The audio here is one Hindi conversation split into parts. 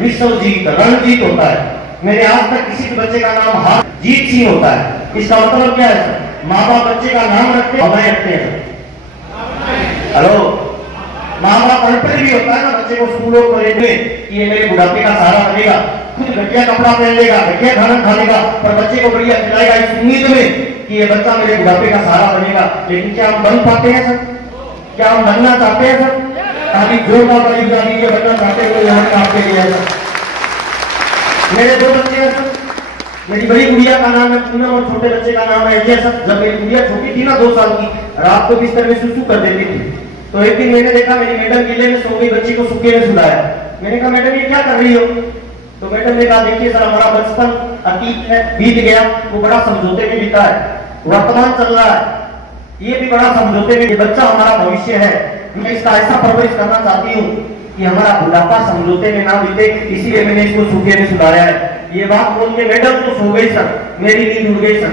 विश्वजीत, रणजीत होता है। मैंने आज तक किसी भी बच्चे का नाम जीत सिंह होता है। इसका मतलब क्या है सर? माँ बाप बच्चे का नाम रखते हैं, अभय रखते हैं। हेलो, माँ बाप अनपढ़ भी होता है ना, बच्चे को स्कूलों कॉलेज में कि ये मेरे बुढ़ापे का सहारा बनेगा, खुद घटिया कपड़ा पहन लेगा, घटिया खाना खा लेगा, पर बच्चे को बढ़िया खिलाएगा इस उम्मीद में कि ये बच्चा मेरे बुढ़ापे का सहारा बनेगा। लेकिन क्या हम बन पाते हैं सर? क्या हम बनना चाहते हैं सर? खाली जोरदार ताली बजा दीजिए, बनना चाहते हैं तो यहाँ आपके लिए है सर। मेरे दो बच्चे हैं सर। मेरी बड़ी गुड़िया का नाम है पूनम और छोटे बच्चे का नाम है अजय सर। जब मेरी गुड़िया छोटी थी ना 2 साल की, रात को बिस्तर में सुसु कर देती थी, तो एक दिन मैंने देखा मेरी मैडम गीले में सो गई, बच्ची को सूखे में सुलाया। मैंने कहा मैडम ये क्या कर रही हो? तो मैडम ने कहा देखिए सर, हमारा बचपन अतीत है, बीत गया, वो बड़ा समझौते में बीता है, वर्तमान चल रहा है, ये भी बड़ा समझौते में, ये बच्चा हमारा भविष्य है, मैं इसका ऐसा परवरिश करना चाहती हूँ कि हमारा बुढ़ापा समझौते में ना बीते, इसीलिए मैंने इसको सूखे में सुलाया है। ये बात बोल के मैडम तो सो गई सर, मेरी नींद उड़ गई सर।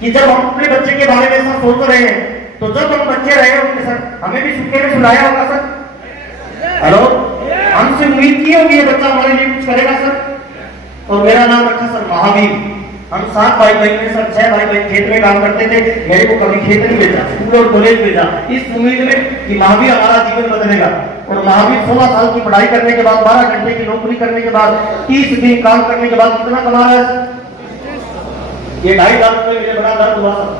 कि जब हम अपने बच्चे के बारे में ऐसा सोच रहे हैं, तो जब हम बच्चे रहे होंगे सर, हमें भी सूखे में सुलाया होगा सर। हेलो, हमसे उम्मीद की होगी ये बच्चा हमारे लिए कुछ करेगा सर। और मेरा नाम रखा सर महावीर। हम 7 भाई बहन में सर 6 भाई बहन खेत में काम करते थे। मेरे को कभी खेत नहीं भेजा, स्कूल और कॉलेज भेजा, इस उम्मीद में कि महावीर हमारा जीवन बदलेगा। और महावीर 16 साल की पढ़ाई करने के बाद, 12 घंटे की नौकरी करने के बाद, 30 दिन काम करने के बाद कितना कमा रहा है सर? ये 2.5 लाख रुपए मेरे बड़ा दर्द हुआ सर।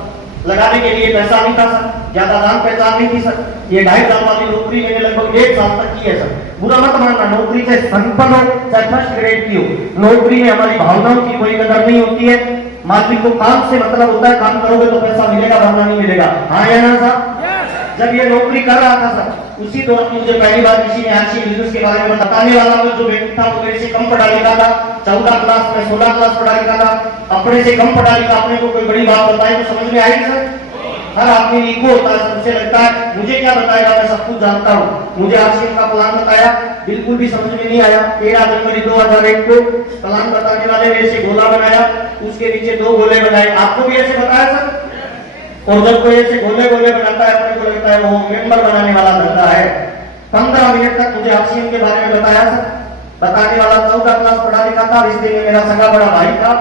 लगाने के लिए पैसा नहीं था सर, ज्यादा जान पहचान नहीं थी सर। ये 2.5 साल वाली नौकरी मैंने लगभग 1 साल तक की है सर। बुरा मत मानना, नौकरी से संपन्न हो चाहे फर्स्ट ग्रेड की हो, नौकरी में हमारी भावनाओं की कोई कदर नहीं होती है। मालिक को काम से मतलब होता है, काम करोगे तो पैसा मिलेगा वरना नहीं मिलेगा। हाँ या ना साहब? जब ये नौकरी कर रहा था सर, उसी दौरान मुझे पहली बार किसी ने आरसी बिजनेस के बारे में बताने वाला जो व्यक्ति था वो मेरे से कम पढ़ा लिखा था। 14 क्लास में 16 क्लास पढ़ा लिखा था। अपने से कम पढ़ा लिखा अपने को कोई बड़ी बात बताए तो समझ में आएगी सर? हर आदमी ईगो होता है, सबसे लगता है मुझे क्या बताएगा, मैं सब कुछ जानता हूँ। मुझे आरसीएम का प्लान बताया, बिल्कुल भी समझ में नहीं आया। 13 जनवरी 2001 को प्लान बताने वाले ने ऐसे गोला बनाया, उसके नीचे 2 गोले बनाए। आपको भी ऐसे बताया सर? और जब कोई ऐसे गोले गोले बनाता है, अपने को लगता है वो मेंबर बनाने वाला धंधा है। 15 मिनट तक मुझे आरसीएम के बारे में बताया सर। बताने वाला 14 क्लास पढ़ा लिखा था। रिश्ते में मेरा सगा बड़ा भाई था,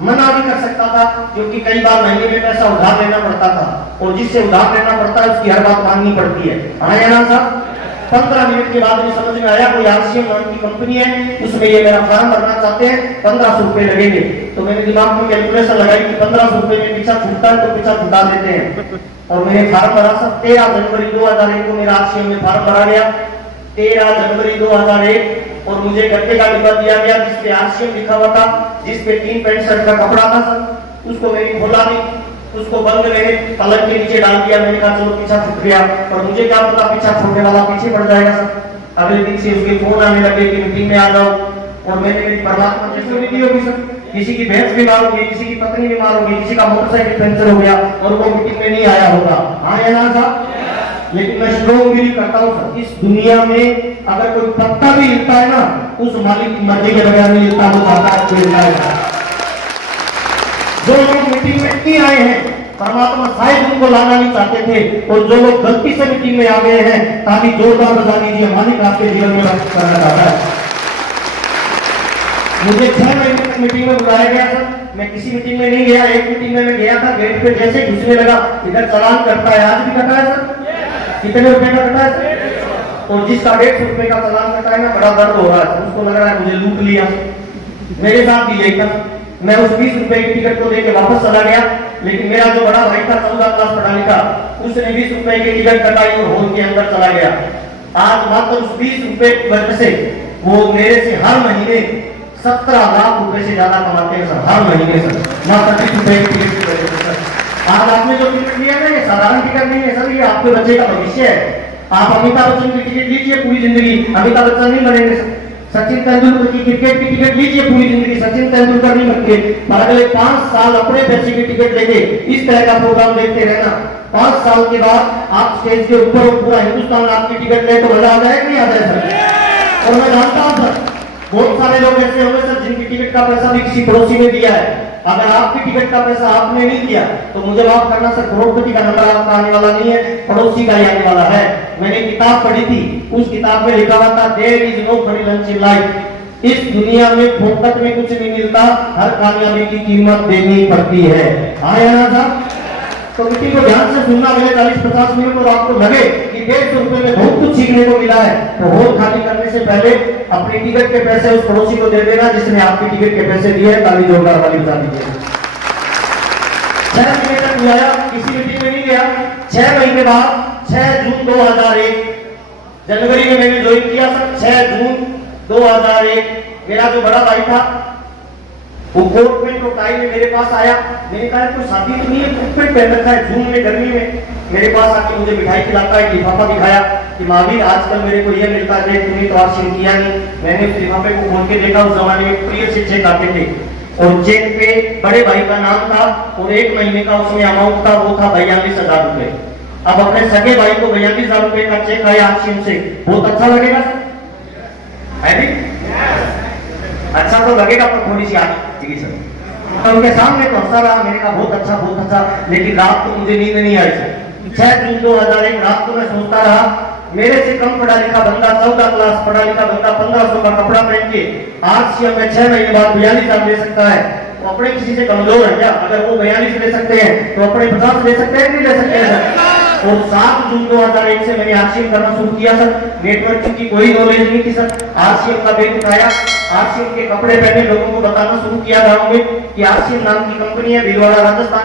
मना नहीं कर सकता था क्योंकि कई बार महीने में पैसा उधार लेना पड़ता था, और जिससे उधार लेना पड़ता है उसकी हर बात माननी पड़ती है। आया ना साहब? 15 मिनट के बाद मुझे समझ में आया कोई आरसीएम नाम की कंपनी है, उसमें ये मेरा फॉर्म भरना चाहते हैं, 1500 रुपए लगेंगे। तो मैंने दिमाग में कैलकुलेशन लगाई कि 1500 रुपए में पीछा छूटता है तो पीछा छुटा देते हैं। और मैंने फॉर्म भरा सर। 13 जनवरी 2001 को मेरा आरसीएम में फॉर्म भरा गया। 13 जनवरी 2001 और मुझे गत्ते का डिब्बा दिया गया जिसपे आरसीएम लिखा हुआ था, जिसपे 3 पैंट शर्ट का कपड़ा था सर। उसको मैंने खोला नहीं, उसको बंद मैंने पलंग के नीचे डाल दिया। मैंने कहा चलो पीछा छूट गया, और मुझे क्या पता पीछा छूटने वाला पीछे पड़ जाएगा सर। अगले दिन से उसके फोन आने लगे कि मीटिंग में आ जाओ, और मैंने मेरी परमात्मा की चोरी दी होगी सर। किसी की भैंस बीमार होगी, किसी की पत्नी बीमार होगी, किसी का मोटरसाइकिल पंचर हो गया और वो मीटिंग में नहीं आया होगा। हाँ या ना साहब? लेकिन मैं स्ट्रॉन्ग बिलीव करता हूँ सर, इस दुनिया में अगर कोई पत्ता भी हिलता है ना, उस मालिक की मर्जी के बगैर नहीं हिलता, वो चाहता है कोई हिलता। जो लोग मीटिंग में नहीं आए हैं, परमात्मा शायद उनको लाना नहीं चाहते थे, और जो लोग गलती से मीटिंग में आ गए हैं, ताली जोरदार बजा दीजिए, मालिक आपके जीवन में रक्षा करना चाहता है। मुझे 6 महीने तक मीटिंग में बुलाया गया सर। मैं किसी मीटिंग में नहीं गया। एक मीटिंग में मैं गया था, गेट पे जैसे घुसने लगा, इधर चालान कटता है, आज भी कटा है सर। कितने रुपए का कटा है? और जिसका 150 रुपए का चालान कटा है ना, बड़ा दर्द हो रहा है, उसको लग रहा है मुझे लूट लिया। मेरे साथ भी यही था। मैं उस 20 रुपए की टिकट को लेकर वापस चला गया, लेकिन मेरा जो बड़ा भाई था 14 क्लास पढ़ा लिखा, उसने 20 रुपए की टिकट कटाई और हॉल के अंदर चला गया। आज मात्र उस 20 रुपए की वजह से वो मेरे से हर महीने 17 लाख रुपए से ज्यादा कमाते हैं सर, हर महीने सर, मात्र 30 रुपए की टिकट की वजह से सर। आज आपने जो टिकट लिया ना, ये साधारण टिकट नहीं है सर, ये आपके बच्चे का भविष्य है। आप अमिताभ बच्चन की टिकट लीजिए, पूरी जिंदगी अमिताभ बच्चन नहीं बनेंगे सर। सचिन तेंदुलकर की क्रिकेट की टिकट लीजिए, पूरी जिंदगी सचिन तेंदुलकर नहीं बनते। पर अगले 5 साल अपने पैसे की टिकट लेके इस तरह का प्रोग्राम देखते रहना। 5 साल के बाद आप स्टेज के ऊपर पूरा हिंदुस्तान आपकी टिकट ले तो मजा आ जाएगा नहीं आ जाए सर? और मैं जानता हूँ सर, बहुत सारे लोग ऐसे होंगे सर जिनकी टिकट का पैसा भी किसी पड़ोसी ने दिया है। अगर आपकी टिकट का पैसा आपने नहीं दिया तो मुझे माफ करना सर, करोड़पति का नंबर आपका आने वाला नहीं है, पड़ोसी का ही आने वाला है। मैंने किताब पढ़ी थी, उस किताब में लिखा हुआ था there is no free lunch in life. इस दुनिया में फोकट में कुछ नहीं मिलता, हर कामयाबी की कीमत देनी पड़ती है। आया ना साहब? तो किसी को ध्यान से सुनना, अगले 40-50 मिनट और आपको लगे कि 150 रुपए में बहुत कुछ सीखने को मिला है, तो हॉल खाली करने से पहले अपनी टिकट के पैसे उस पड़ोसी को दे देना जिसने आपकी टिकट के पैसे दिए हैं। ताली जोरदार वाली बजा दीजिए। 6 महीने तक बुलाया, किसी मीटिंग में नहीं गया। 6 महीने बाद 6 जून 2001 जनवरी में मैंने ज्वाइन किया सर। 6 जून 2001 मेरा जो बड़ा भाई था वो कोट में तो टाई में मेरे पास आया। मैंने कहा कोई शादी तो नहीं है, कोट में पहन रखा है जून में गर्मी में। मेरे पास आके मुझे मिठाई खिलाता है, लिफाफा दिखाया कि महावीर आजकल मेरे को ये मिलता है, देख तुमने तो आज शुरू किया नहीं। मैंने उस लिफाफे को खोल के देखा, उस जमाने में प्रिय से चेक आते थे और चेक पे बड़े भाई का नाम था और 1 महीने का उसमें अमाउंट था, वो था 42,000 रुपए। अब अपने सगे भाई को 42,000 रुपए का चेक आया आशीम से, बहुत अच्छा लगेगा है नहीं? अच्छा तो लगेगा पर थोड़ी सी आगे सर। तो उनके सामने तो हंसा रहा, मैंने कहा बहुत अच्छा, लेकिन रात को मुझे नींद नहीं आई सर। 6 जून 2001 रात को मैं सोचता रहा, मेरे से कम पढ़ा लिखा बंदा 14 क्लास पढ़ा लिखा बंदा 1500 का कपड़ा पहन के आरसीएम में 6 महीने बाद 42,000 ले सकता है, तो अपने किसी से कमजोर है क्या? अगर वो 42 ले सकते हैं तो अपने 50 ले सकते हैं, नहीं ले सकते हैं सर। और 7 जून 2001 से मैंने आरसीएम करना शुरू किया सर। नेटवर्किंग की कोई नॉलेज नहीं थी सर। आरसीएम का बैग उठाया, आरसीएम के कपड़े पहने लोगों को बताना शुरू किया गाँव में कि आरसीएम नाम की कंपनी है, भीलवाड़ा राजस्थान।